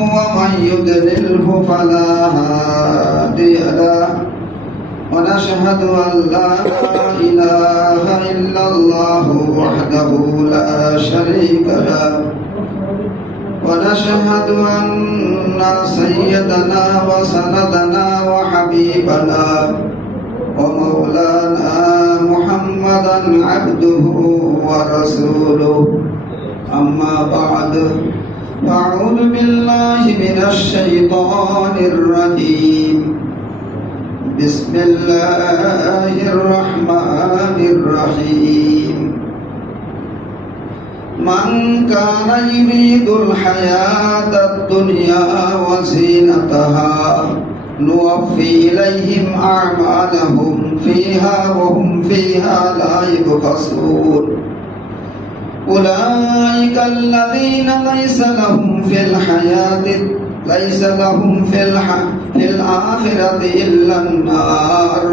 ومن يضلله فلا هادي له ونشهد أن لا إله إلا الله وحده لا شريك له ونشهد أن سيدنا وسندنا وحبيبنا ومولانا محمدا عبده ورسوله أما بعد فأعوذ بالله من الشيطان الرجيم بسم الله الرحمن الرحيم من كان يريد الحياة الدنيا وزينتها نوفي إليهم أعمالهم فيها وهم فيها لا يبخسون أولئك الذين ليس لهم في الآخرة إلا النار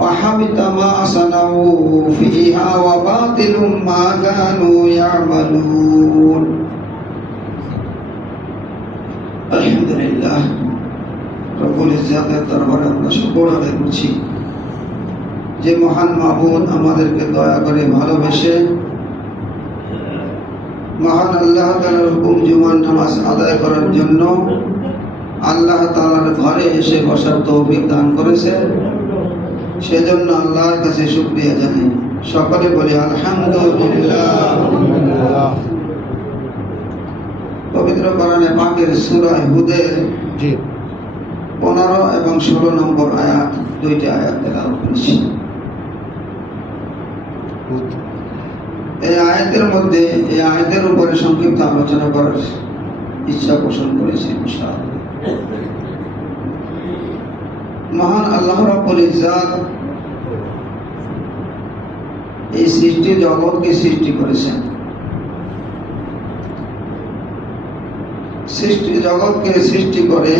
وحبط ما صنعوا فيها وباطل ما كانوا يعملون الحمد لله রব্বুল ইজ্জাতের দরবারে আমরা শুকর আদায় করছি যে মহান মাবুদ আমাদেরকে দয়া করে ভালোবেসে মহান আল্লাহ তাআলার হুকুম জুমার নামাজ আদায় করার জন্য আল্লাহ তাআলার ঘরে এসে বসার তৌফিক দান করেছে সেজন্য আল্লাহর কাছে শুকরিয়া জানাই সকলে বলি আলহামদুলিল্লাহ পবিত্র কোরআনে পাকের সূরা হুদের 15 এবং 16 নম্বর আয়াত দুইটি আয়াত তেলাওয়াত করেছি এই আয়াতের উপরে সংক্ষিপ্ত আলোচনা করার ইচ্ছা পোষণ করেছি ইনশাআল্লাহ মহান আল্লাহ রাব্বুল ইজ্জাত এই সৃষ্টি জগৎকে সৃষ্টি করেছেন জগৎকে সৃষ্টি করে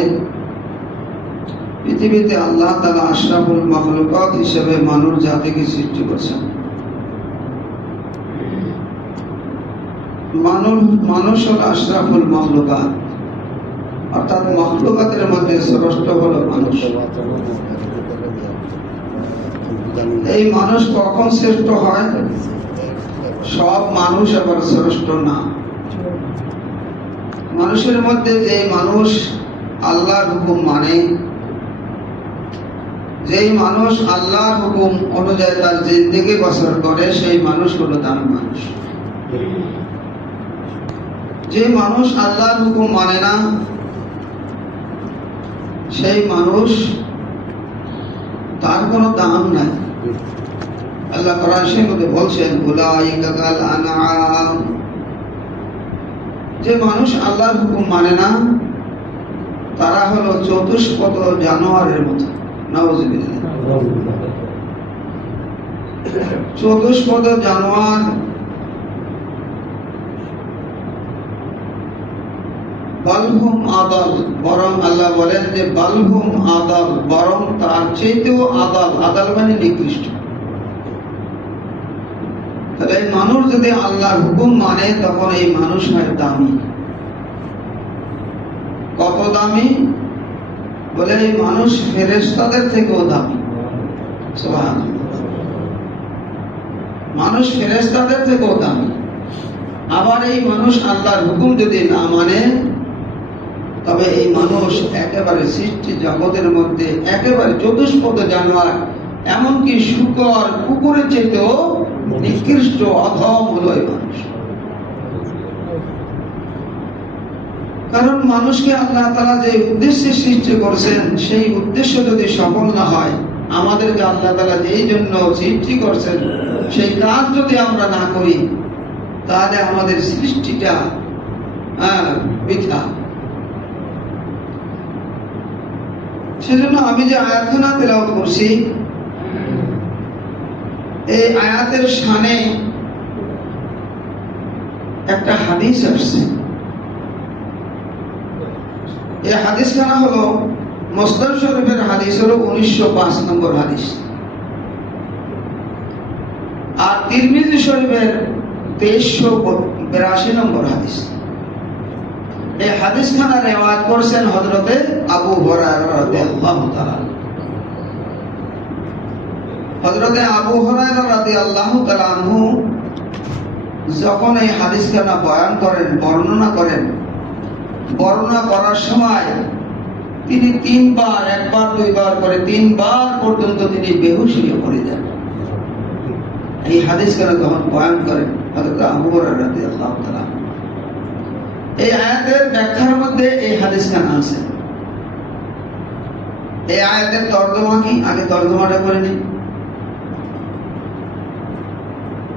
পৃথিবীতে আল্লাহ তাআলা আশরাফুল মাখলুকাত হিসেবে মানব জাতিকে সৃষ্টি করেছেন মানুষ হল আশরাফুল মাখলুকাত অর্থাৎ মাখলুকাতের মধ্যে শ্রেষ্ঠ হল মানুষ এই মানুষ কখন শ্রেষ্ঠ হয় সব মানুষ আবার শ্রেষ্ঠ না মানুষের মধ্যে যে মানুষ আল্লাহর হুকুম মানে যেই মানুষ আল্লাহর হুকুম অনুযায়ী তার জিন্দেগি বসর করে সেই মানুষ হলো দামি মানুষ যে মানুষ আল্লাহর হুকুম মানে না সেই মানুষ তার কোনো দাম নাই আল্লাহ কোরআনের মধ্যে বলছেন উলাইকা কাল আনআম যে মানুষ আল্লাহর হুকুম মানে না তারা হলো চতুষ্পদ জানোয়ারের মতো নাউযুবিল্লাহ চতুষ্পদ জানোয়ার বালহুম আদাল বরং আল্লাহ বলেন যে বালহুম আদাল বরং তার চেয়েও আদাল মানে নিকৃষ্ট তাহলে মানুষ যদি আল্লাহর হুকুম মানে তখন এই মানুষ হয় দামি কত দামি বলে এই মানুষ ফেরেশতাদের থেকেও দামি সুবহানাল্লাহ মানুষ ফেরেশতাদের থেকেও দামি আবার এই মানুষ আল্লাহর হুকুম যদি না মানে তবে এই মানুষ একেবারে সৃষ্টি জগতের মধ্যে একেবারে চতুষ্পদ জানোয়ার এমনকি শূকর কুকুরের চেয়েও নিকৃষ্ট অধম হলো এই মানুষ কারণ মানুষকে আল্লাহ তাআলা যে উদ্দেশ্যে সৃষ্টি করেছেন সেই উদ্দেশ্য যদি সফল না হয় আমাদেরকে আল্লাহ তাআলা যেই জন্য সৃষ্টি করেছেন সেই কাজ যদি আমরা না করি তাহলে আমাদের সৃষ্টিটা বৃথা সেজন্য আমি যে আয়াতখানা তেলাওয়াত করছি এই আয়াতের শানে একটা হাদিস আসছে এই হাদিসখানা হলো মুসলিম শরীফের হাদিস হলো 1905 নম্বর হাদিস আর তিরমিজি শরীফের 2382 নম্বর হাদিস এই হাদিসখানা রিওয়ায়াত করেছেন হযরতে আবু হুরায়রা রাদিয়াল্লাহু তাআলা। হযরতে আবু হুরায়রা রাদিয়াল্লাহু তাআলা আনহু যখন এই হাদিসখানা বয়ান করেন, বর্ণনা করার সময় তিনি তিনবার, একবার দুইবার করে তিনবার পর্যন্ত তিনি বেহুশ হয়ে পড়ে যান। এই হাদিসখানা যখন বয়ান করেন হযরত আবু হুরায়রা রাদিয়াল্লাহু তাআলা, এই আয়াতের ব্যাখ্যার মধ্যে এই হাদিসখানা আছে। এই আয়াতের তর্জমা কি? আগে তর্জমাটা করে নিই।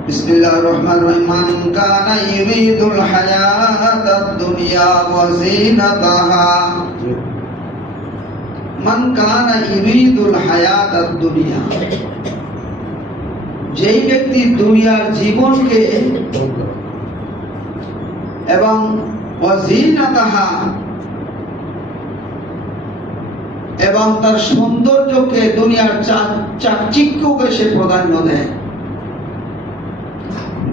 বিসমিল্লাহির রহমানির রহিম। মান কানা ইউরিদুল হায়াতাদ দুনিয়া ওয়া যিনাতাহা, মান কানা ইউরিদুল হায়াতাদ দুনিয়া, যেই ব্যক্তি দুনিয়ার জীবনকে এবং ওয়া যিনাতাহা এবং তার সৌন্দর্যকে, দুনিয়ার চাকচিক্যকে সে প্রাধান্য দেয়।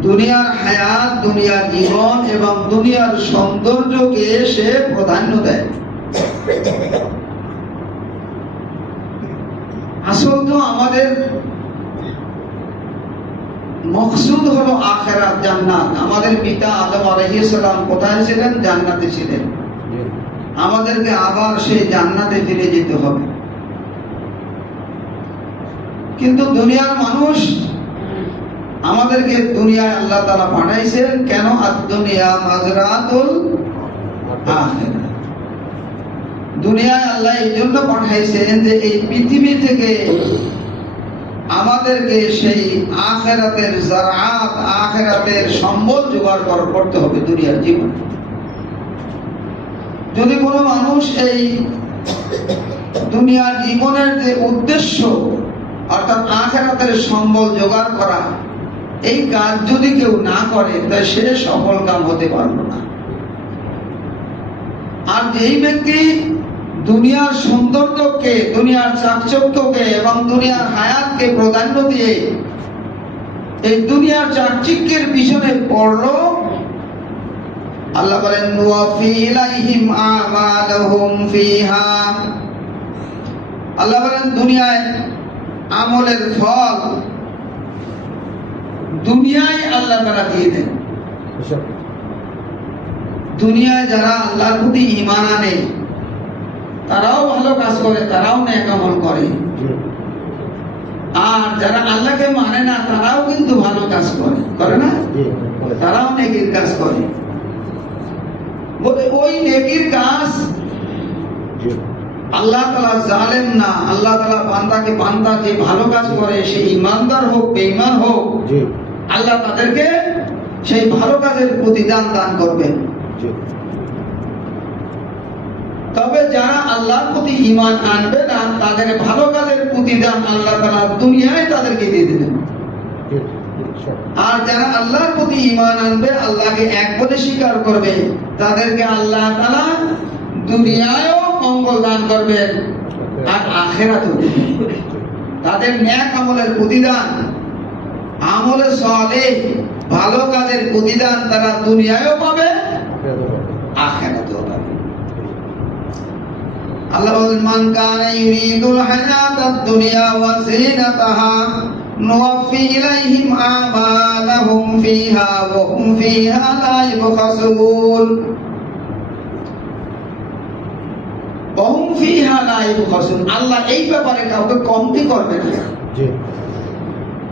দুনিয়ার হায়াত, দুনিয়ার জীবন এবং দুনিয়ার সৌন্দর্যকে সে প্রাধান্য দেয়। আসল তো আমাদের মকসুদ হলো আখিরাত, জান্নাত। আমাদের পিতা আদম আলাইহিস সালাম কোথায় ছিলেন? জান্নাতে ছিলেন। আমাদেরকে আবার সেই জান্নাতে ফিরে যেতে হবে। কিন্তু দুনিয়ার মানুষ, আমাদেরকে দুনিয়ায় আল্লাহ তাআলা পাঠাইছেন কেন? আদ-দুনিয়া মাজরাতুল আখিরাহ। দুনিয়ায় আল্লাহ এই জন্য পাঠাইছেন যে এই পৃথিবী থেকে আমাদেরকে সেই আখিরাতের জারাত, আখিরাতের সম্বল জোগাড় করতে হবে দুনিয়ার জীবনে। যদি কোনো মানুষ এই দুনিয়ার জীবনের যে উদ্দেশ্য, অর্থাৎ আখিরাতের সম্বল জোগাড় করা, এই কাজ যদি কেউ না করে তাহলে সে সফল কাম হতে পারবে না। আর যেই ব্যক্তি দুনিয়ার সৌন্দর্যকে, দুনিয়ার চাকচক্যকে এবং দুনিয়ার হায়াতকে প্রাধান্য দিয়ে এই দুনিয়ার চাকচিক্যের পিছনে পড়লো, আল্লাহ বলেন নুওয়াফি ইলাইহিম আমালুহুম ফিহা, আল্লাহ বলেন দুনিয়ায় আমলের ফল দুনিয়ায় আল্লাহ তাআলা দিয়ে দেন। দুনিয়ায় যারা আল্লাহর প্রতি ঈমান আনে, তারাও ভালো কাজ করে, তারাও নেক আমল করে। আর যারা আল্লাহকে মানে না, তারাও কিন্তু ভালো কাজ করে না? তারাও নেকির কাজ করে। বলে ওই নেকির কাজ আল্লাহ তাআলা জালেম না। আল্লাহ তাআলা বান্দাকে, বান্দা যে ভালো কাজ করে, সে ঈমানদার হোক বেঈমান হোক, আল্লাহ তাদেরকে সেই ভালো কাজের প্রতিদান দান করবেন। তবে যারা আল্লাহর প্রতি ঈমান আনবে না, তাদের ভালো কাজের প্রতিদান আল্লাহ তাআলা দুনিয়ায় তাদেরকে দিয়ে দেবেন। আর যারা আল্লাহর প্রতি ঈমান আনবে, আল্লাহকে এক বলে স্বীকার করবে, তাদেরকে আল্লাহ তাআলা দুনিয়ায়ও মঙ্গল দান করবেন আর আখিরাতেও। তাদের নেক আমলের প্রতিদান, আমলে সালেহ, ভালো কাজের প্রতিদান তারা দুনিয়ায়ও পাবে, আখিরাতেও পাবে। আল্লাহ বলেন মান কানা ইউরিদুল হায়াতাদ দুনিয়া ওয়া যিনাতাহা নুওয়াফি ইলাইহিম আমালাহুম ফিহা ওয়া হুম ফিহা লা ইউবখাসুন। ওয়া হুম ফিহা লা ইউবখাসুন, আল্লাহ এই ব্যাপারে কাউকে কমতি করবে না।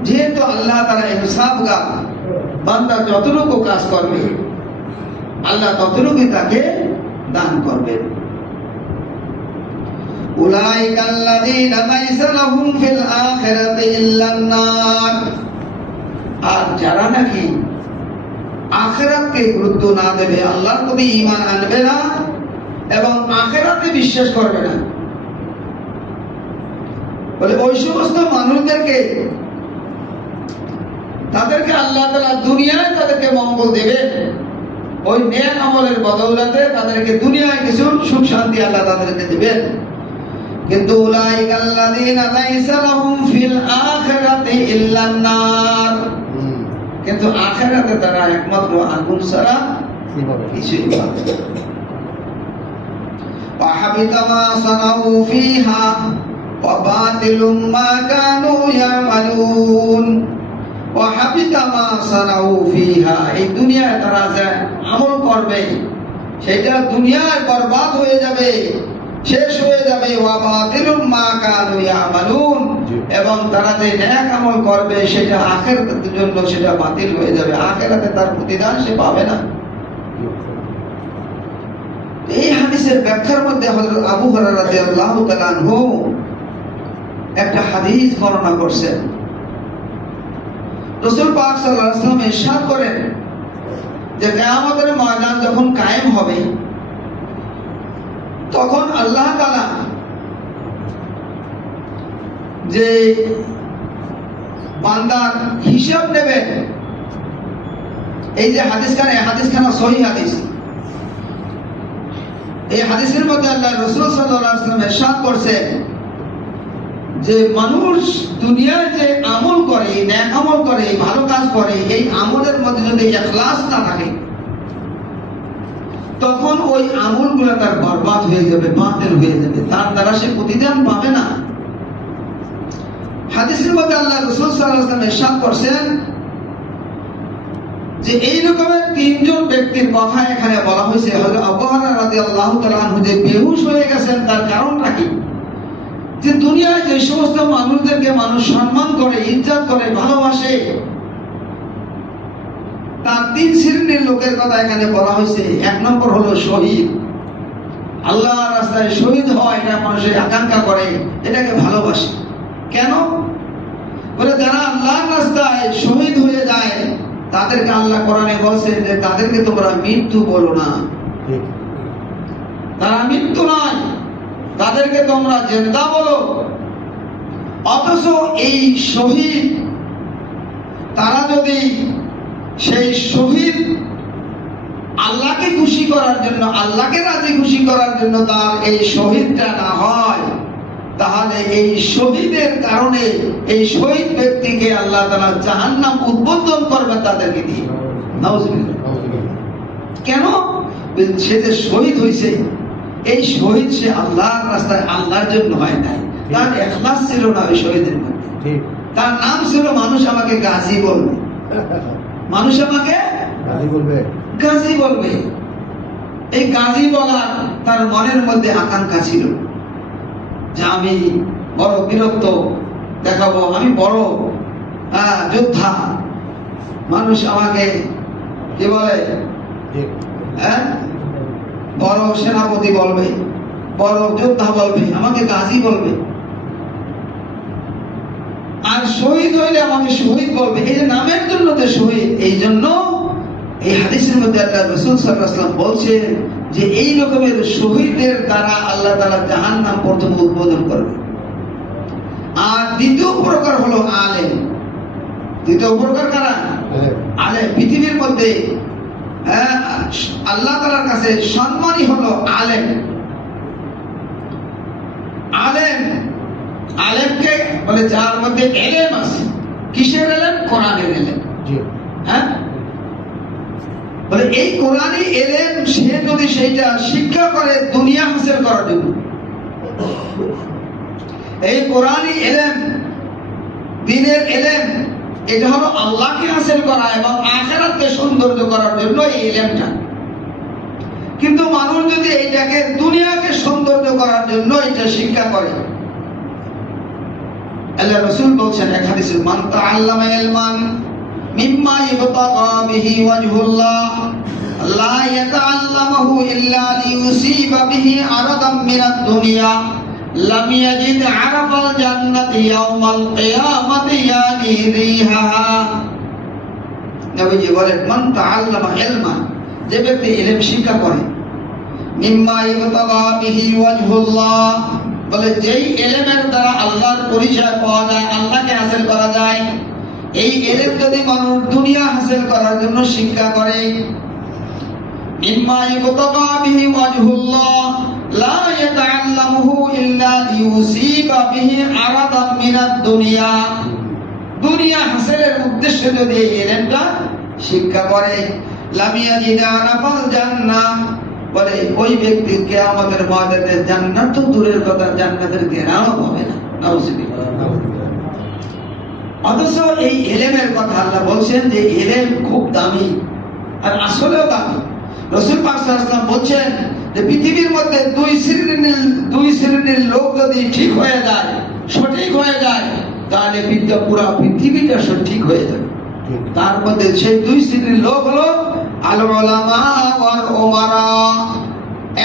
যেহেতু আল্লাহ তাআলা ইনসাফগার, বান্দা যতটুকু কাজ করবে আল্লাহ ততটুকু তাকে দান করবেন। উলাইকাল্লাযীনা লাইসা লাহুম ফিল আখিরাতি ইল্লান নার, আর যারা নাকি আখিরাতকে গুরুত্ব না দেবে, আল্লাহর প্রতি ঈমান আনবে না এবং আখিরাতে বিশ্বাস করবে না, বলে ওই সমস্ত মানুষদেরকে, তাদেরকে আল্লাহ তাআলা দুনিয়ায় তাদেরকে মঙ্গল দেবেন। ওই নেক আমলের বদৌলতে তাদেরকে দুনিয়ায় কিছু সুখ শান্তি আল্লাহ তাদেরকে দেবেন। কিন্তু উলাইকাল্লাযীনা লাইসা লাহুম ফিল আখিরাতি ইল্লান নার, কিন্তু আখিরাতে তারা একমাত্র আগুন ছাড়া কিছুই পাবে না। وحبط ما صنعوا فيها وباطل ما كانوا يعملون وحبط ما صنعوا فيها এই দুনিয়ায় তারা যে আমল করবে সেটা দুনিয়ায় বরবাদ হয়ে যাবে, শেষ হয়ে যাবে। ওয়াবাতিলুম মা কানু ইয়ামালুন, এবং তারা যে নেক আমল করবে সেটা আখিরাতের জন্য সেটা বাতিল হয়ে যাবে, আখিরাতে তার প্রতিদান সে পাবে না। এই হাদিসের ব্যাখ্যার মধ্যে হযরত আবু হুরায়রা রাদিয়াল্লাহু তাআলা আনহু একটা হাদিস বর্ণনা করছেন। রাসূল পাক সাল্লাল্লাহু আলাইহি ওয়াসাল্লাম ইরশাদ করেন যে কিয়ামতের ময়দান যখন কায়েম হবে তখন আল্লাহ তাআলা যে বান্দার হিসাব নেবেন, এই যে হাদিসখানা সহিহ হাদিস, এই হাদিসের মধ্যে আল্লাহ রাসূল সাল্লাল্লাহু আলাইহি ওয়াসাল্লাম ইরশাদ করেছেন যে মানুষ দুনিয়ায় যে আমল করে, নেক আমল করে, ভালো কাজ করে, এই আমলের মধ্যে যদি ইখলাস না থাকে তখন ওই আমলগুলো তার বরবাদ হয়ে যাবে, বাতিল হয়ে যাবে, তার দ্বারা সে প্রতিদান পাবে না। হাদিসের মধ্যে আল্লাহ রাসূল সাল্লাল্লাহু আলাইহি ওয়াসাল্লাম ইরশাদ করেছেন যে এই রকমের তিনজন ব্যক্তির কথা এখানে বলা হয়েছে। হযরত আবু হুরায়রা রাদিয়াল্লাহু তাআলা আনহু যে বেহুশ হয়ে গেছেন তার কারণটা কি? যে দুনিয়ায় যে সমস্ত মানুষদেরকে মানুষ সম্মান করে, ইজ্জত করে, ভালোবাসে, তার তিন শ্রেণীর লোকের কথা এখানে বলা হয়েছে। এক নম্বর হলো শহীদ, আল্লাহর রাস্তায় শহীদ হওয়া এটা মানুষের আকাঙ্ক্ষা করে, এটাকে ভালোবাসে। কেন? বলে যারা আল্লাহর রাস্তায় শহীদ হয়ে যায় তাদেরকে আল্লাহ কোরআনে বলছেন যে তাদেরকে তোমরা মৃত্যু বলো না, তারা মৃত্যু নয়, তাদেরকে তোমরা জিন্দা বলো। অথচ এই শহীদ, তারা যদি সেই শহীদ আল্লাহকে খুশি করার জন্য, আল্লাহকে রাজি খুশি করার জন্য তার এই শহীদটা না হয়, তাহলে এই শহীদের কারণে এই শহীদ ব্যক্তিকে আল্লাহ তাআলা জাহান্নাম উদ্বোধন করবেন তাদেরকে দিয়ে। নাউজুবিল্লাহ। কেন? সে যে শহীদ হয়েছে, এই শহীদ সে আল্লাহর রাস্তায় আল্লাহর জন্য হয় নাই, তার ইখলাস ছিল না ওই শহীদের মধ্যে। তার নাম ছিল মানুষ আমাকে গাজী বলবে, মানুষ আমাকে গাজী বলবে। এই গাজী বলা তার মনের মধ্যে আকাঙ্ক্ষা ছিল যে আমি বড় বীরত্ব দেখাবো, আমি বড় যোদ্ধা, মানুষ আমাকে কি বলে, বড় সেনাপতি বলবে, বড় যোদ্ধা বলবে, আমাকে গাজী বলবে। আর শহীদ হইলে আমাকে শহীদ বলবে, এই যে নামের জন্য যে শহীদ। এই জন্য এই হাদিসের মধ্যে আল্লাহ রাসূল সাল্লাল্লাহু আলাইহি ওয়াসাল্লাম বলছেন যে এই রকমের শহীদদের দ্বারা আল্লাহ তাআলা জাহান্নাম প্রথম উদ্বোধন করবে। আর দ্বিতীয় প্রকার হলো আলেম। দ্বিতীয় প্রকার কারা? আলেম। পৃথিবীর মধ্যে আল্লাহ তাআলার কাছে সম্মানী হলো আলেম। আলেম, আলেমকে বলে যার মধ্যে এলেম আছে। কিসের এলেম? কোরআনের এলেম। হ্যাঁ, বলে এই কোরআনী এলেম সে যদি সেইটা শিক্ষা করে দুনিয়া হাসিল করার জন্য, এই কোরআনী এলেম, দ্বীনের এলেম, এটা হলো আল্লাহকে হাসিল করা এবং আখিরাতকে সৌন্দর্য করার জন্য এই এলেমটা। কিন্তু মানুষ যদি এইটাকে দুনিয়াকে সৌন্দর্য করার জন্য এটা শিক্ষা করে, আল্লাহ রাসূল বলছেন এক হাদিসে, মান তাআল্লামা ইলমান মিম্মা ইবতাগা বিহি ওয়াজহুল্লাহ লা ইয়াতাআল্লামুহু ইল্লা লিয়ুসিবা বিহি আরাদাম মিনাদ দুনিয়া লাম ইয়াজিদ আরাফাল জান্নাতি ইয়াওমাল কিয়ামাতি ইয়ানি রিহা। নবীজি বলেন, মান তাআল্লামা ইলমান, যে ব্যক্তি ইলম শিক্ষা করে, মিম্মা ইবতাগা বিহি ওয়াজহুল্লাহ, বলে যেই ইলমের দ্বারা আল্লাহর পরিচয় পাওয়া যায়, আল্লাহকে হাসিল করা যায়, এই ইলম যদি মানুষ দুনিয়া হাসিল করার জন্য শিক্ষা করে, মিম্মা ইবতাগা বিহি ওয়াজহুল্লাহ লা ইয়াতাআল্লামুহু ইল্লা লিয়ুসিবা বিহি আরাদাম মিনাদ দুনিয়া, দুনিয়া হাসিলের উদ্দেশ্যে যদি এই ইলমটা শিক্ষা করে, লাম ইয়াজিদ আরাফাল জান্নাহ, বলে ওই ব্যক্তি কিয়ামতের ময়দানে জান্নাত তো দূরের কথা, জান্নাতের ঘেরাও হবে না। নাউজুবিল্লাহ। অথচ এই ইলমের কথা আল্লাহ বলছেন যে ইলম খুব দামি, আর আসলেও দামি। রাসূল পাক সাল্লাল্লাহু আলাইহি ওয়াসাল্লাম বলছেন যে পৃথিবীর মধ্যে দুই শ্রেণীর লোক যদি ঠিক হয়ে যায়, সঠিক হয়ে যায়, তাহলে পুরো পৃথিবীটা সঠিক হয়ে যাবে। তার মধ্যে সেই দুই শ্রেণীর লোক হলো আল উলামা ওয়াল উমারা।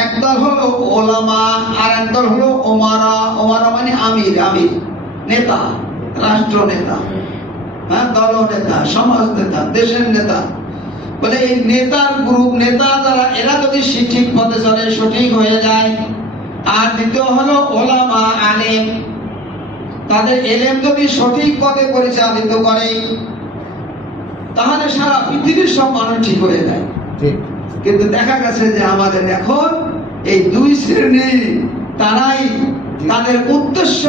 একদল হলো ওলামা, আর একদল হলো উমারা। উমারা মানে আমির, নেতা, রাষ্ট্র নেতা, দল নেতা, সমাজ নেতা, দেশের নেতা। বলে এই নেতার গ্রুপ, নেতা যারা, এরা যদি সঠিক পথে চলে, সঠিক হয়ে যায়। আর দ্বিতীয় হলো ওলামা, আলেম। তাদের ইলম যদি সঠিক পথে পরিচালিত করে, তাহলে সারা পৃথিবীর সব মানুষ ঠিক হয়ে যায়। কিন্তু দেখা গেছে যে আমাদের এখন এই দুই শ্রেণী, তারাই তাদের উদ্দেশ্য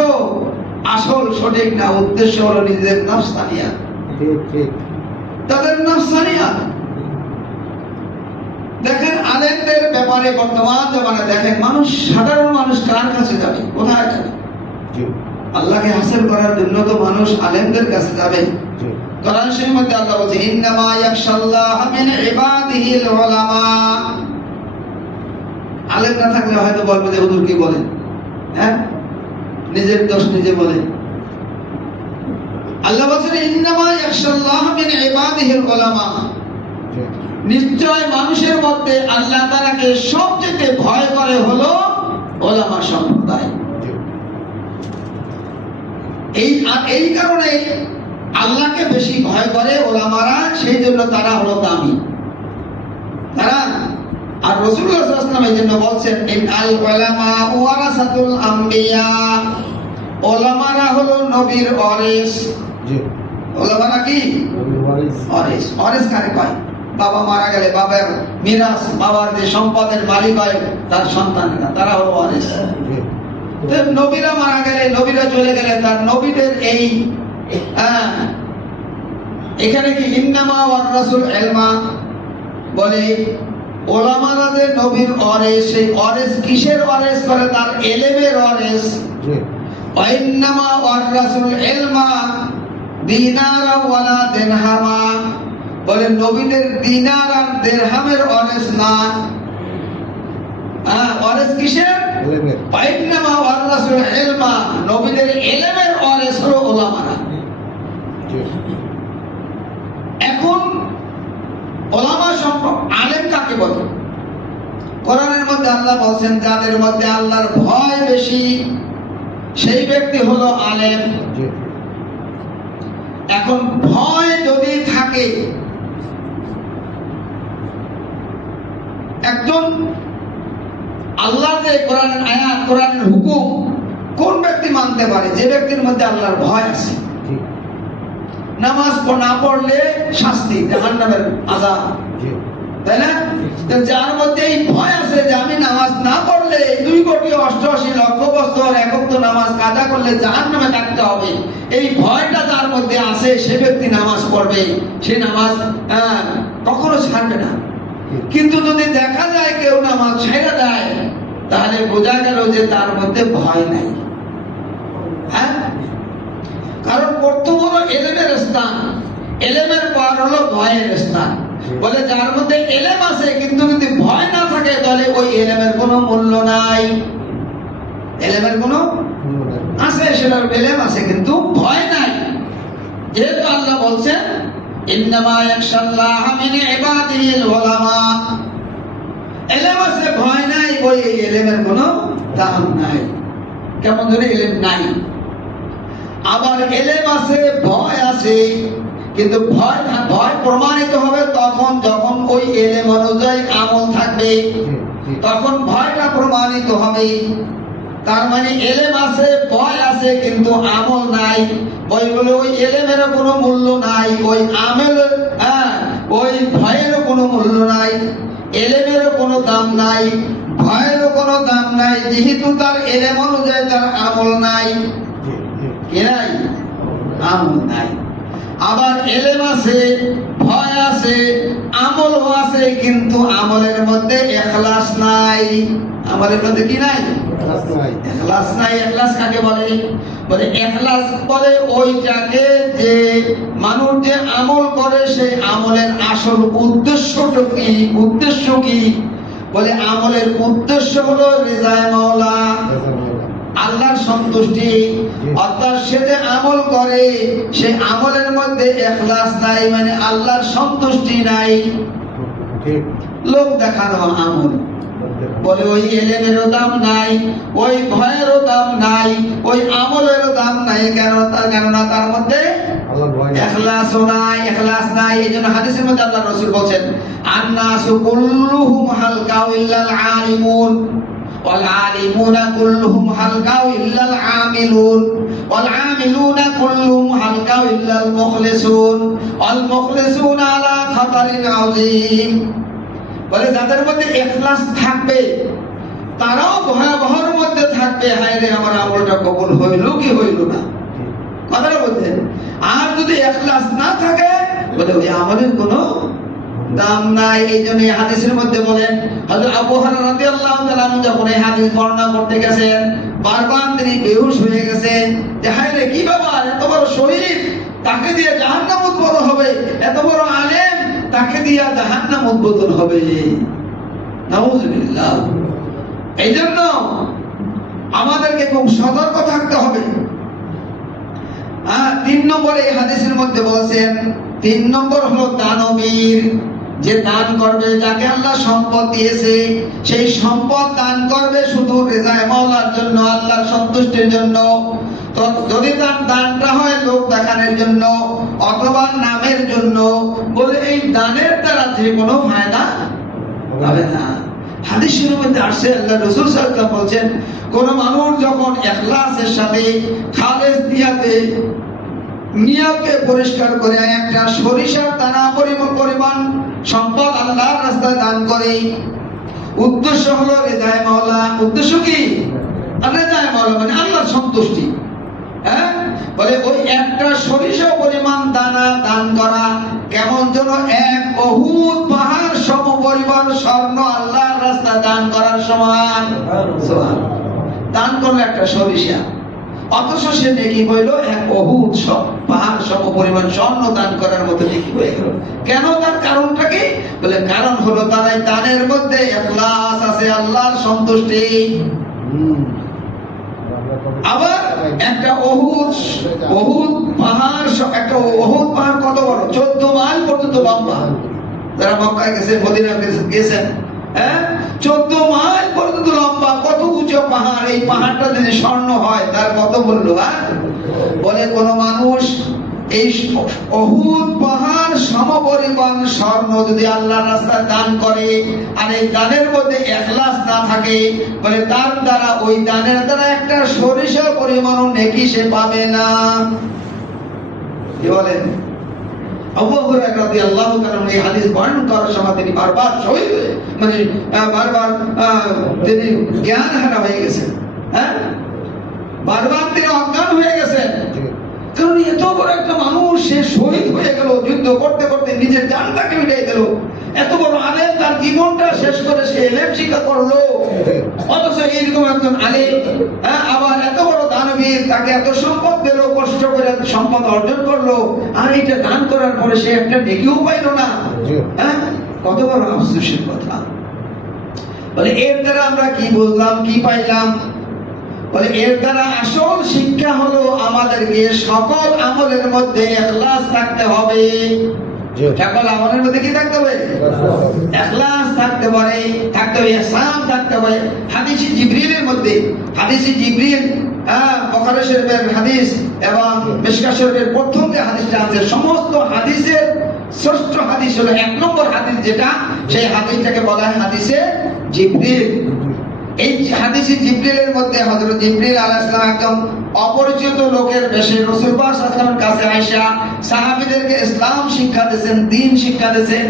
আসল সঠিক না, উদ্দেশ্য হলো নিজেদের নফসানিয়াত, তাদের নফসানিয়াত। দেখেন আলেমদের ব্যাপারে বর্তমান জামানায় দেখেন মানুষ, সাধারণ মানুষ কার কাছে যাবে, কোথায় যাবে? আল্লাহকে হাসিল করার জন্য তো মানুষ আলেমদের কাছে যাবে। কোরআন শরীফের মধ্যে আল্লাহ বলেছে ইন্নামা ইয়াখশাল্লাহ মিন ইবাদিহিল উলামা। আলেম না থাকলে হয়তো বলবে যে হুজুর কি বলেন, নিজের দোষ নিজে বলে। আল্লাহ বলেছেন ইন্নামা ইয়াখশাল্লাহ মিন ইবাদিহিল উলামা। নিশ্চয় মানুষের মধ্যে আল্লাহ তাআলাকে সবচেয়ে ভয় করে হলো উলামা সম্প্রদায়। এই কারণে আল্লাহকে বেশি ভয় করে ওলামারা, সেই জন্য তারা হলো দামি, তারা। আর রাসূলুল্লাহ সাল্লাল্লাহু আলাইহি ওয়াসাল্লাম এই জন্য বলছেন ইনাল উলামা ওয়ারাসাতুল আম্বিয়া। ওলামারা হলো নবীর ওয়ারিস। ওলামারা কি? নবীর ওয়ারিস। ওয়ারিস কারে কয়? বাবা মারা গেলে বাবার মিরাস, বাবার যে সম্পদের মালিক হয় তার সন্তানেরা, তারা হলো ওয়ারিস। নবীরা মারা গেলে, নবীরা চলে গেলে তার নবীদের এই এখানে কি ইন্নামা ওয়ার রাসূল ইলমা বলে, ওলামারা যে নবীর ওয়ারিস, সেই ওয়ারিস কিসের ওয়ারিস করে? তার ইলমের ওয়ারিস। ওয়া ইন্নামা ওয়ার রাসূল ইলমা দিনারা ওয়ালা দিরহামা বলে, নবীদের দিনার আর দিরহামের ওয়ারিস না। ওয়ারিস কিসের? ইলমের। ওয়া ইন্নামা ওয়ার রাসূল ইলমা, নবীদের ইলমের ওয়ারিস হলো ওলামারা। এখন ওলামা সম্পর্ক আলেম কাকে বলে? কোরআনের মধ্যে আল্লাহ বলছেন যাদের মধ্যে আল্লাহর ভয় বেশি, সেই ব্যক্তি হলো আলেম। এখন ভয় যদি থাকে, একজন আল্লাহর যে কোরআনের আয়াত, কোরআনের হুকুম কোন ব্যক্তি মানতে পারে? যে ব্যক্তির মধ্যে আল্লাহর ভয় আছে। নামাজ না পড়লে শাস্তি, জাহান্নামের আযাব, তাই না? যার মধ্যে এই ভয় আছে যে আমি নামাজ না পড়লে 2,88,00,000 বছর একক নামাজ কাজা করলে জাহান্নামে থাকতে হবে, এই ভয়টা যার মধ্যে আছে, সে ব্যক্তি নামাজ পড়বে, সে নামাজ কখনো ছাড়বে না। কিন্তু যদি দেখা যায় কেউ নামাজ ছেড়ে দেয়, তাহলে বোঝা গেল যে তার মধ্যে ভয় নাই। কারণ প্রথম হলো ইলমের স্থান, ইলমের পর হলো ভয়ের স্থান। বলে যার মধ্যে ইলম আছে কিন্তু যদি ভয় না থাকে, তাহলে ওই ইলমের কোনো মূল্য নাই। ইলমের কোনো আছে, সেটার ইলম আছে কিন্তু ভয় নাই। যেহেতু আল্লাহ বলছেন ইন্নামা ইয়াখশাল্লাহ মিন ইবাদিহিল উলামা, ইলম আছে, ভয় নাই, ওই ইলমের কোনো দাম নাই। কেমন ধরে ইলম নাই, আবার ইলম আছে, ভয় আছে, কিন্তু ভয় প্রমাণিত হবে তখন যখন ওই ইলম অনুযায়ী আমল থাকবে, তখন ভয়টা প্রমাণিত হবে। তার মানে ইলম আছে, ভয় আছে, কিন্তু আমল নাই, ওইগুলো ওই ইলমের কোনো মূল্য নাই, ওই আমলের ওই ভয়েরও কোনো মূল্য নাই, ইলমেরও কোনো দাম নাই, ভয়েরও কোনো দাম নাই, যেহেতু তার ইলম অনুযায়ী তার আমল নাই। কি নাই? আমল নাই। আবার ইলম আছে, ভয় আছে, আমলও আছে, কিন্তু আমলের মধ্যে ইখলাস নাই। আমলের মধ্যে কি নাই? ইখলাস নাই। ইখলাস কাকে বলে? বলে ইখলাস বলে ওইটাকে যে মানুষ যে আমল করে সেই আমলের আসল উদ্দেশ্যটা কি? উদ্দেশ্য কি? বলে আমলের উদ্দেশ্য হলো রিজায়ে মাওলা, আল্লাহর সন্তুষ্টি। অর্থাৎ সে যে আমল করে সেই আমলের মধ্যে ইখলাস নাই, মানে আল্লাহর সন্তুষ্টি নাই, লোক দেখানো আমল। বলে ওই ইলমেরও দাম নাই, ওই ভয়েরও দাম নাই, ওই আমলেরও দাম নাই। কেননা তার মধ্যে ইখলাসও নাই, ইখলাস নাই। এইজন্য হাদিসের মধ্যে আল্লাহর রাসূল বলেন, আন-নাসু কুল্লুহুম হালকাউ ইল্লাল আলিমুন ওয়াল আলিমুনা কুল্লুহুম হালকাউ ইল্লাল আমিলুন ওয়াল আমিলুনা কুল্লুহুম হালকাউ ইল্লাল মুখলিসুন ওয়াল মুখলিসুনা আলা খাতারিন আযীম। বলে যাদের মধ্যে ইখলাস থাকবে তারাও ভয়াবহর মধ্যে থাকবে, হায় রে আমার আমলটা কবুল হইল কি হইল না, কথাটা বলছেন। আর যদি ইখলাস না থাকে বলে ওই আমলের কোনো দাম নাই। এই জন্য এই হাদিসের মধ্যে বলেন হযরত আবু হুরায়রা রাদিয়াল্লাহু তাআলা যখন এই হাদিস বর্ণনা করতে গেছেন, বারবার তিনি বেহুশ হয়ে গেছেন যে হায় রে কি ব্যাপার, এত বড় শহীদ তাকে দিয়ে জাহান্নাম উদ্বোধন হবে, এত বড় আলেম তাকে দিয়ে জাহান্নাম উদ্বোধন হবে, নাউযুবিল্লাহ। এই জন্য আমাদেরকে খুব সতর্ক থাকতে হবে। 3 নম্বরে এই হাদিসের মধ্যে বলেছেন, 3 নম্বর হলো দানবীর, যে দান করবে, যাকে আল্লাহ সম্পদ দিয়েছে সেই সম্পদ দান করবে শুধু রিজায়ে মাওলার জন্য, আল্লাহর সন্তুষ্টির জন্য। তো যদি তার দানটা হয় লোক দেখানোর জন্য অথবা নামের জন্য, বলে এই দানের দ্বারা যে কোনো ফায়দা হবে না। হাদিসের মধ্যে আসছে আল্লাহ রাসূল সাল্লাল্লাহু আলাইহি ওয়াসাল্লাম বলেন, কোন মানুষ যখন ইখলাসের সাথে খালেস নিয়াতে নিয়তকে পরিষ্কার করে একটা সরিষার দানা পরিমাণ সম্পদ আল্লাহর রাস্তায় দান করে, উদ্দেশ্য হলো রিজায়ে মাওলা। উদ্দেশ্য কি? রিজায়ে মাওলা মানে আল্লাহর সন্তুষ্টি। হ্যাঁ, বলে ওই একটা সরিষা পরিমাণ দানা দান করা কেমন যেন এক উহুদ পাহাড় সমপরিমাণ স্বর্ণ আল্লাহর রাস্তায় দান করার সমান। সুবহানাল্লাহ। দান করলে একটা সরিষা, অথচ সে নেকি হইল এক উহুদ পাহাড় সমপরিমাণ স্বর্ণ দান করার মতো নেকি হয়ে গেল। কেন? তার কারণটা কি? বলে কারণ হলো তার এই দানের মধ্যে ইখলাস আছে, আল্লাহর সন্তুষ্টি। আবার একটা উহুদ পাহাড়, একটা উহুদ পাহাড় কত বড়? 14 মাইল পর্যন্ত লম্বা। যারা মক্কায় গেছেন, মদিনা গেছেন, হ্যাঁ, 14 মাইল পর্যন্ত লম্বা, কত উঁচু পাহাড়। এই পাহাড়টা যদি স্বর্ণ হয় তার কত মূল্যবান। বলে কোন মানুষ এই উহুদ পাহাড় সমপরিমাণ স্বর্ণ যদি আল্লাহর রাস্তায় দান করে আর এই দানের মধ্যে ইখলাস না থাকে, বলে তার দ্বারা ওই দানের দ্বারা একটা সরিষার পরিমাণ নেকি সে পাবে না। কি বলেন? আবু হুরায়রা রাদিয়াল্লাহু তাআলা এই হাদিস বর্ণনা করার সময় তিনি বারবার শহীদ হয়ে, মানে বারবার তিনি জ্ঞান হারা হয়ে গেছেন। হ্যাঁ, বারবার তিনি অজ্ঞান হয়ে গেছেন। কারণ এত বড় একটা মানুষ সে শহীদ হয়ে গেল, যুদ্ধ করতে করতে নিজের জানটাকে মিটাই দিল। এত বড় আলেম তার জীবনটা শেষ করে সে ইলম শিক্ষা করলো, অথচ এইরকম একজন আলেম, আবার এত বড় দানবীর, তাকে এত সম্পদ দিল, কষ্ট করে সম্পদ অর্জন করলো, আর এটা দান করার পরে সে একটা নেকিও পাইল না। হ্যাঁ, কত বড় আফসোসের কথা। বলে এর দ্বারা আমরা কি বুঝলাম, কি পাইলাম? বলে এর দ্বারা আসল শিক্ষা হলো আমাদেরকে সকল আমলের মধ্যে ইখলাস থাকতে হবে। সকল আমলের মধ্যে কি থাকতে হবে? ইখলাস থাকতে হবে, ইহসান থাকতে হবে। হাদিসে জিবরিলের মধ্যে, হাদিসে জিবরিল বুখারী শরীফের হাদিস এবং মিশকাত শরীফের প্রথম যে হাদিসটা আছে, সমস্ত হাদিসের শ্রেষ্ঠ হাদিস হলো 1 নম্বর হাদিস, যেটা সেই হাদিসটাকে বলা হয় হাদিসে জিবরিল। এই হাদিসে জিবরিলের মধ্যে হযরত জিবরিল আলাইহিস সালাম একজন অপরিচিত লোকের বেশে রাসূল পাক সাল্লাল্লাহু আলাইহি ওয়াসাল্লামের কাছে আয়েশা সাহাবীদেরকে ইসলাম শিক্ষা দিয়েছেন, দ্বীন শিক্ষা দিয়েছেন।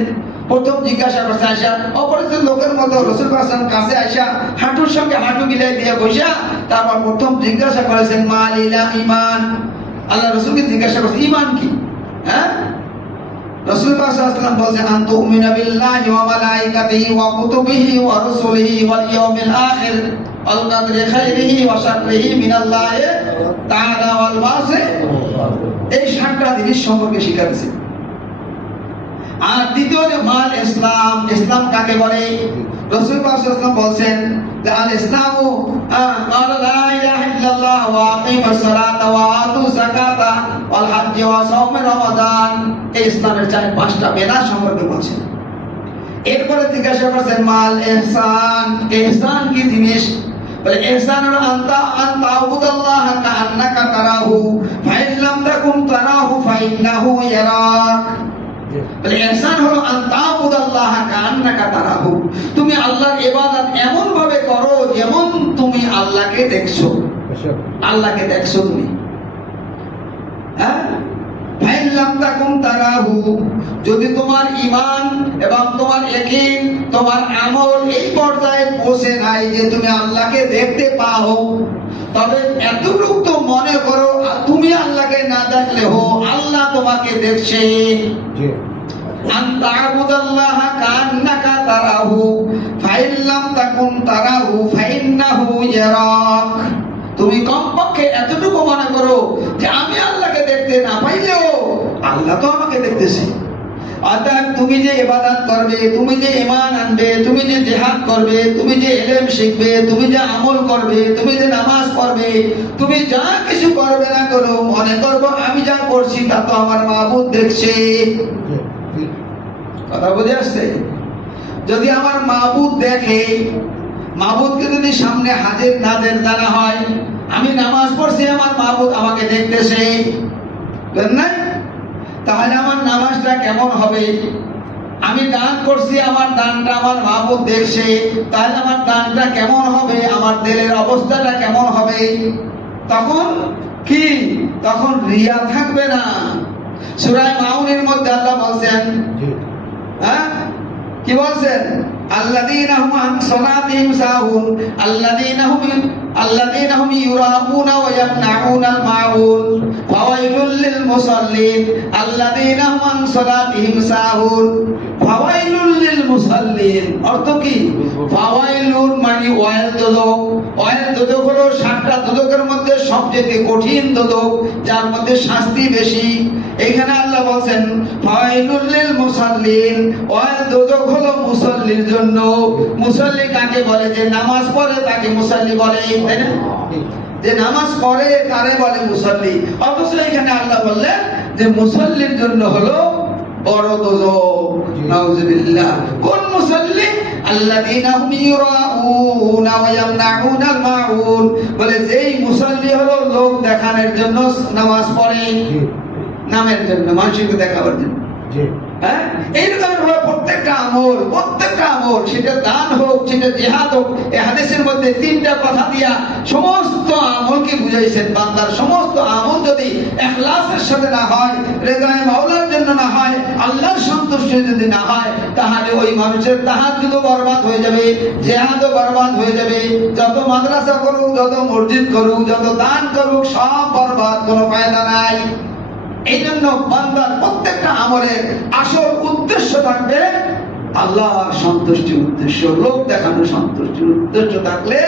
প্রথম জিজ্ঞাসা করছে আয়েশা, অপরিচিত লোকের মতো রাসূল পাক সাল্লাল্লাহু আলাইহি ওয়াসাল্লামের কাছে আয়েশা হাঁটুর সঙ্গে হাঁটু মিলাই দিয়ে বসা, তারপর প্রথম জিজ্ঞাসা করেছেন মালিলা ঈমান। আল্লাহ রাসূলকে জিজ্ঞাসা করেছেন ঈমান কি? হ্যাঁ, রাসূল পাক সাল্লাল্লাহু আলাইহি ওয়াসাল্লাম বলেন আনতুমিনা বিল্লাহি ওয়া মালাইকাতিহি ওয়া কুতুবিহি ওয়া রুসুলিহি ওয়াল ইয়াউমিল আখির ওয়াল কদরি খাইরিহি ওয়া শাররিহি মিনাল্লাহি তাআলা ওয়াল বাসি। এই সাতটা জিনিস সম্পর্কে শিখাচ্ছে। আর দ্বিতীয় যে মাল ইসলাম, ইসলাম কাকে বলে? রাসূল পাক সাল্লাল্লাহু আলাইহি ওয়াসাল্লাম বলেন যে আল ইসলামু ক্বালা লা ইলাহা ইল্লাল্লাহ ওয়া আকিমাস সালাতা ওয়া আতু যাকাতা ওয়াল হজ্জ ওয়া সাওম রমাদান। এই ইসলামের চার পাঁচটা বেনা সম্পর্কে বলছেন। এরপরে জিজ্ঞাসা করছেন মাল ইহসান, ইহসান কি জিনিস? বলে ইহসান হলো আনতা আবুদাল্লাহ কাআন্নাকা তারাহু ফাইন লাম তাকুন তারাহু ফাইন্নাহু ইয়ারাক। বলে ইহসান হলো আনতা আবুদাল্লাহ কাআন্নাকা তারাহু, তুমি আল্লাহর ইবাদত এমন ভাবে করো যেমন তুমি আল্লাহকে দেখছো। আল্লাহকে দেখছো তুমি, হ্যাঁ? ফাইন লাম তাকুন তারাহু, যদি তোমার ঈমান এবং তোমার ইয়াকিন, তোমার আমল এই পর্যায়ে পৌঁছে নাই যে তুমি আল্লাহকে দেখতে পাও, তবে এতটুকু তো মনে করো তুমি আল্লাহকে না দেখলেও আল্লাহ তোমাকে দেখছে। আনতা আবুদাল্লাহ কাআন্নাকা তারাহু ফাইন লাম তাকুন তারাহু ফাইন্নাহু ইয়ারাক। তুমি কমপক্ষে এতটুকু মনে করো যে আমি আল্লাহকে দেখতে না পাইলেও আল্লাহ তো আমাকে দেখতেছে। অর্থাৎ তুমি যে ইবাদত করবে, তুমি যে ঈমান আনবে, তুমি যে জিহাদ করবে, তুমি যে ইলম শিখবে, তুমি যে আমল করবে, তুমি যে নামাজ পড়বে, তুমি যা কিছু করবে না করো মনে করবো আমি যা করছি তা তো আমার মাবুদ দেখছে। কথা বুঝে আসছে? যদি আমার মাবুদ দেখে, মাবুদকে যদি সামনে হাজির নাজির জানা হয়, আমি নামাজ পড়ছি আমার মাবুদ আমাকে দেখতেছে, না? তাহলে আমার নামাজটা কেমন হবে? আমি দান করছি, আমার দানটা আমার মাবুদ দেখছে, তাহলে আমার দানটা কেমন হবে? আমার দিলের অবস্থাটা কেমন হবে? তখন কি? তখন রিয়া থাকবে না। সূরা মাউনের মধ্যে আল্লাহ বলেন, হ্যাঁ কি বলছেন? আল্লাযীনা হুম আন সালাতিহিম সাহুন আল্লাযীনা হুম ইউরাউনা ওয়া ইয়ামনাউনাল মাউন ফাওয়াইলুল লিল মুসাল্লিন আল্লাযীনা হুম আন সালাতিহিম সাহুন। ফাওয়াইলুল লিল মুসাল্লিন অর্থ কি? ফাওয়াইলুন মানে ওয়াইল দোজখ। ওয়াইল দোজখ হলো সাতটা দোজখের মধ্যে সবচেয়ে কঠিন দোজখ, যার মধ্যে শাস্তি বেশি। এখানে আল্লাহ বলেন ফাওয়াইলুল লিল মুসাল্লিন, ওয়াইল দোজখ হলো মুসাল্লির জন্য। মুসাল্লি কাকে বলে? যে নামাজ পড়ে তাকে মুসাল্লি বলে, তাই না? যে নামাজ পড়ে তারে বলে মুসাল্লি। অথচ এখানে আল্লাহ বললেন যে মুসাল্লির জন্য হলো বড় দোজখ। নাউযুবিল্লাহ। কোন মুসাল্লি? আল্লাযীনা হুম ইউরাউনা ওয়া ইয়ামনাউনাল মাউন। বলে যেই মুসাল্লি হলো লোক দেখানোর জন্য নামাজ পড়ে, নামের জন্য, মানুষকে দেখাবার জন্য। হ্যাঁ, এইরকম ভাবে প্রত্যেকটা আমল, সেটা দান হোক, সেটা জিহাদ হোক, এই হাদিসের মধ্যে তিনটা কথা দিয়া সমস্ত আমলকে বুঝাইছেন। বান্দার সমস্ত আমল যদি ইখলাসের সাথে না হয়, রেজায়ে মাওলার জন্য না হয়, আল্লাহর সন্তুষ্টি যদি না হয়, তাহলে ওই মানুষের তাহাজ্জুদও বরবাদ হয়ে যাবে, জিহাদও বরবাদ হয়ে যাবে। যত মাদ্রাসা করুক, যত মসজিদ করুক, যত দান করুক, সব বরবাদ, কোনো ফায়দা নাই। এই জন্য বান্দার প্রত্যেকটা আমলের আসল উদ্দেশ্য থাকবে আল্লাহর সন্তুষ্টির উদ্দেশ্য। লোক দেখানো সন্তুষ্টির উদ্দেশ্য থাকলে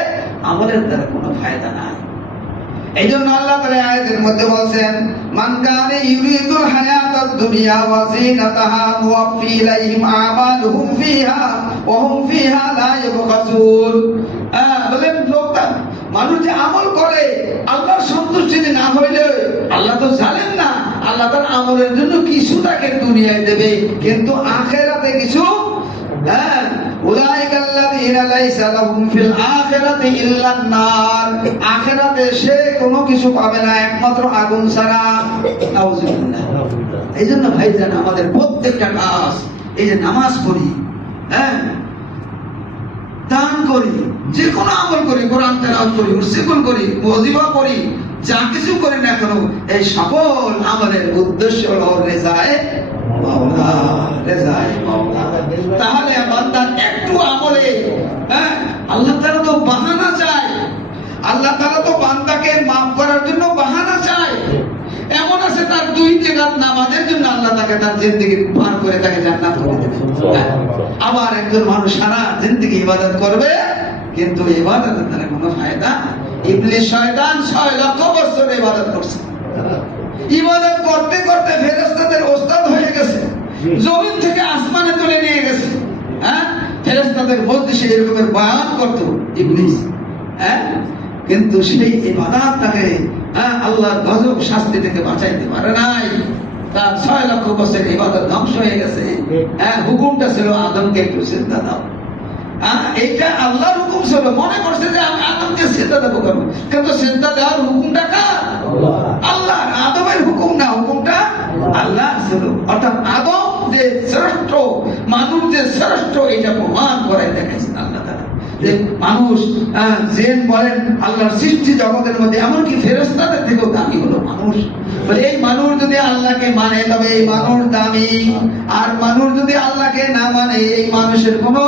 আমলের দ্বারা কোনো ফায়দা নাই। এই জন্য আল্লাহ তাআলা আয়াতের মধ্যে বলছেন, মান কানা ইউরিদুল হায়াতাদ দুনিয়া ওয়া যিনাতাহা মুওয়াফফি ইলাইহিম আমালুহুম ফিহা ওয়া হুম ফিহা লা ইউবখাসুন। বলেন লোকটা, মানুষ যে আমল করে আল্লাহর সন্তুষ্টি না হইলে আল্লাহ তো জানেন না, আল্লাহ তার আমলের জন্য কিছু তাকে দুনিয়ায় দেবে, কিন্তু আখিরাতে কিছু। উলাইকাল্লাযীনা লাইসা লাহুম ফিল আখিরাতি ইল্লান নার। আখিরাতে সে কোনো কিছু পাবে না একমাত্র আগুন ছাড়া। নাউযুবিল্লাহ। এইজন্য ভাইজান আমাদের প্রত্যেকটা কাজ, এই যে নামাজ পড়ি, হ্যাঁ, দান করি, যে কোনো আমল করি, কোরআন তেলাওয়াত করি, মুসিকুল করি, ওয়াজিফা করি, যা কিছু করি না কেন, এই সকল আমলের উদ্দেশ্য হলো রেজায়ে মাওলা, রেজায়ে মাওলা। তাহলে বান্দার একটু আমলে, হ্যাঁ, আল্লাহ তাআলা তো বাহানা চায়, আল্লাহ তাআলা তো বান্দাকে মাফ করার জন্য বাহানা চায়। এমন আছে তার দুই রাকাত নামাজের জন্য আল্লাহ তাআলা আল্লাহকে তার জিন্দেগি পার করে তাকে জান্নাত করে দেবে। আবার একজন মানুষ সারা জিন্দেগি ইবাদত করবে, কিন্তু ইবাদতের দ্বারা কোনো ফায়দা। ইবলিস শয়তান 6 লক্ষ বছর ইবাদত করছে, ইবাদত করতে করতে ফেরেশতাদের ওস্তাদ হয়ে গেছে, জমিন থেকে আসমানে তুলে নিয়ে গেছে। ফেরেশতাদের মধ্যে সে এরকমের বয়ান করত ইবলিস, কিন্তু সেই ইবাদত তাকে আল্লাহর গজব শাস্তি থেকে বাঁচাইতে পারে নাই। তার 6 লক্ষ বছর ইবাদত ধ্বংস হয়ে গেছে। হুকুমটা ছিল আদমকে একটু সিজদা দাও। এইটা আল্লাহর হুকুম ছিল, মনে করছে যে আমি আদমকে সিজদা দেবো কেন, কিন্তু সিজদা দেওয়ার হুকুমটা কার? আল্লাহ। আদমের হুকুম না, হুকুমটা আল্লাহ ছিল। অর্থাৎ আদম যে শ্রেষ্ঠ, মানুষ যে শ্রেষ্ঠ, এটা প্রমাণ করাই দেখাইছেন আল্লাহ তাআলা। যে মানুষ জেন বলেন আল্লাহর সৃষ্টি জগতের মধ্যে এমনকি ফেরেশতাদের থেকেও দামি হলো মানুষ। বলে এই মানুষ যদি আল্লাহকে মানে তবে এই মানুষ দামি, আর মানুষ যদি আল্লাহকে না মানে এই মানুষের কোনো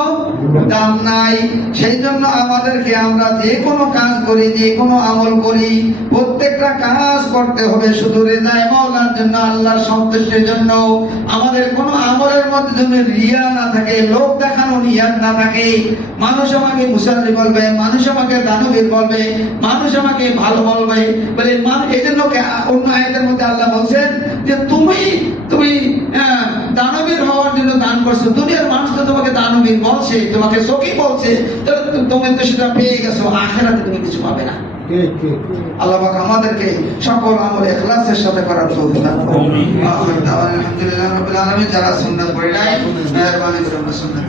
দাম নাই। সেই জন্য আমাদেরকে আমরা যে কোনো কাজ করি, যে কোনো আমল করি, প্রত্যেকটা কাজ করতে হবে শুধু রেজায়ে মাওলার জন্য, আল্লাহর সন্তুষ্টির জন্য। আমাদের কোনো আমলের মধ্যে যেন রিয়া না থাকে, লোক দেখানো নিয়ত না থাকে। মানুষ আমাকে মুসাল্লি বলবে, মানুষ আমাকে দানবীর বলবে, মানুষ আমাকে ভালো বলবে, বলে এই জন্য অন্য আয়াতের মধ্যে আল্লাহ বলছেন যে তুমি দানবীর হওয়ার জন্য দান করছো। দুনিয়ার মানুষ তো তোমাকে দানবীর বলছে, তোমাকে সখী বলছে, তুমি তো সেটা পেয়ে গেছো, আখিরাতে তুমি কিছু পাবে না। আল্লাহ পাক আমাদেরকে সকল আমল ইখলাসের সাথে করার তৌফিক দান করুন। আলহামদুলিল্লাহ রাব্বিল আলামিন। যারা সুন্নাত পড়ে নাই মেহেরবানি করে আমরা সুন্নাত